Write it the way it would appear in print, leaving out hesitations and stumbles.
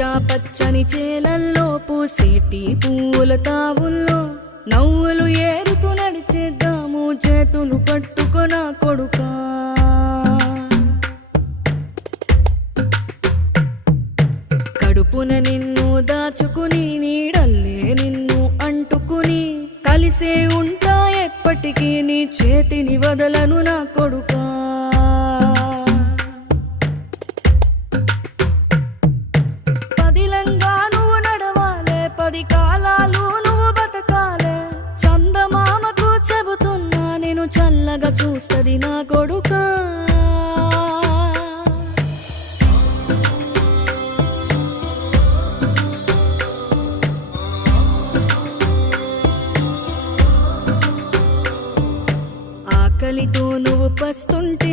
పచ్చా పచ్చని చేలల్లో పూసేటి పూల తావుల్లో నవ్వులు ఏరుతూ నడిచేద్దాము చేతులు పట్టుకొన కొడుకా. కడుపున నిన్ను దాచుకుని నీడల్లే నిన్ను అంటుకుని కలిసే ఉంటా ఎప్పటికీ నీ చేతిని వదలను నా కొడుకా. పదిలంగా నువ్వు నడవాలే, 10 కాలాలు నువ్వు బతకాలే. చందమామకు చెబుతున్నా నేను చల్లగా చూస్తది నా కొడుకా. ఆకలితో నువ్వు పస్తుంటే